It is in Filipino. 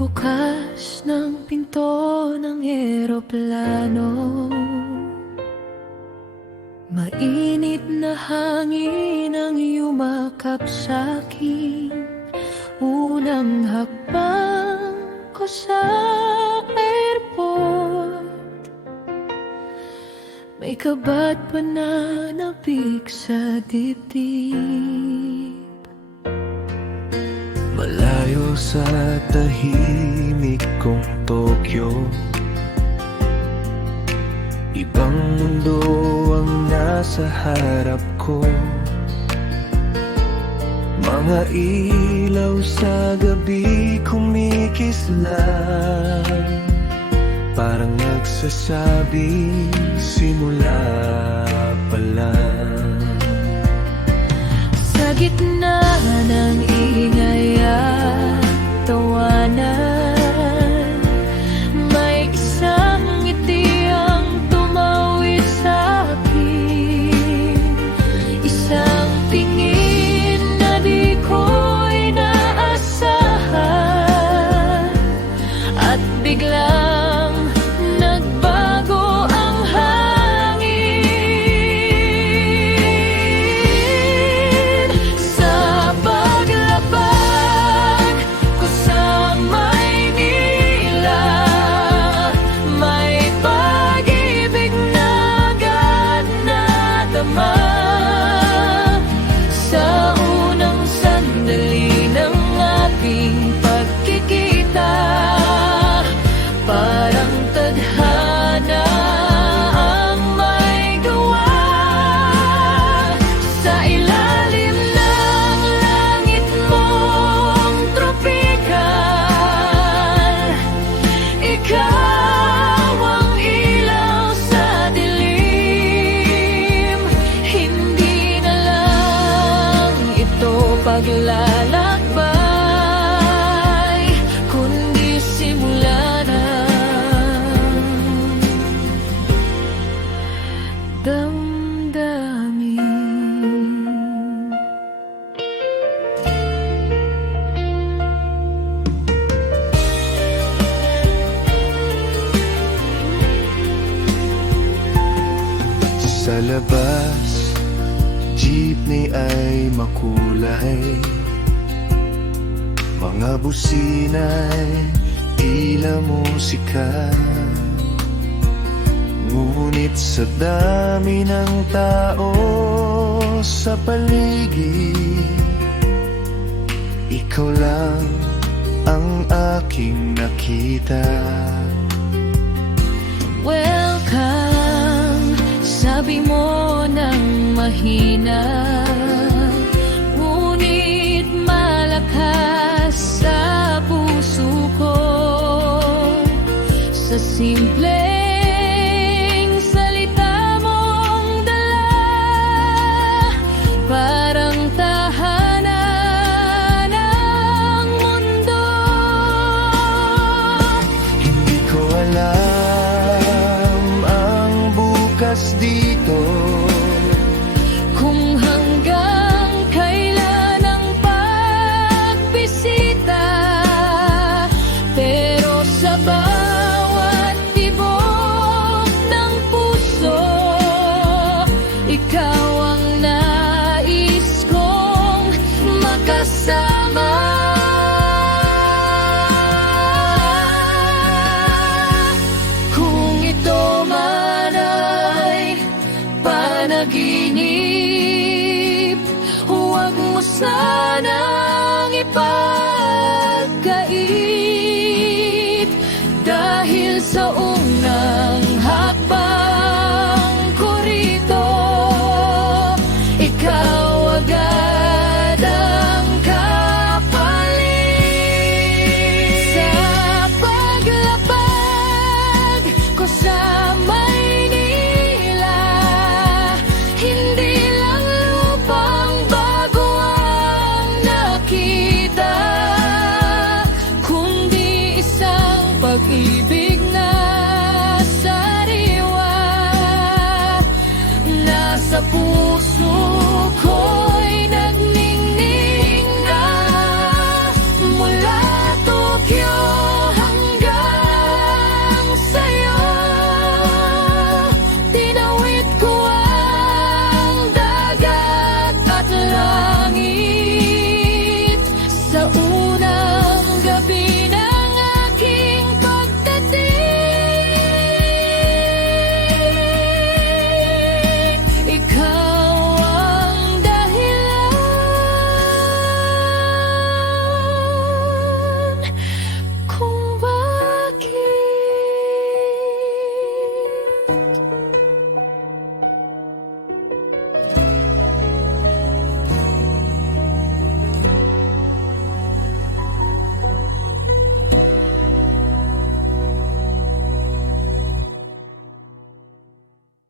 Pagbukas ng pinto ng eroplano, mainit na hangin ang yumakap sa'kin. Unang hakbang ko sa airport, may kabat pananabik sa dibdib. Malayo sa tahimik kong Tokyo, ibang mundo ang nasa harap ko. Mga ilaw sa gabi kumikislap, parang nagsasabi simula pa lang. Sa gitna ng ingay at tawanan, may isang ngiti ang tumawid sa'kin. Isang tingin na di ko inaasahan, at biglang nagbago ang hangin. Sa paglapag ko sa Maynila, may pag-ibig na agad nadama. Sa unang sandali ng ating pagkikita, parang tadhana ang may gawa. Sa ilalim ng langit mong tropikal, ikaw ang ilaw sa dilim. Hindi na lang ito paglalakbay, kundi simula na. Damdamin. Sa labas, jeepney ay makulay, mga busina'y tila musika. Ngunit sa dami ng tao sa paligid, ikaw lang ang aking nakita. Welcome, sabi mo ng mahina, ngunit malakas sa puso ko. Sa simpleng salita mong dala, parang tahanan ng mundo. Hindi ko alam ang bukas dito, Kung hanggang kailan ang pagbisita, pero sa bawat tibok ng puso, ikaw ang nais kong makasama. Kung ito man ay panaginip, huwag mo sanang ipagkait, dahil sa unang hakbang ko rito, ikaw agad ang kapalit. Sa paglapag ko sa Maynila, hindi lang lupang bago ang nakita, kundi isang pag-ibig na sariwa, nasa puso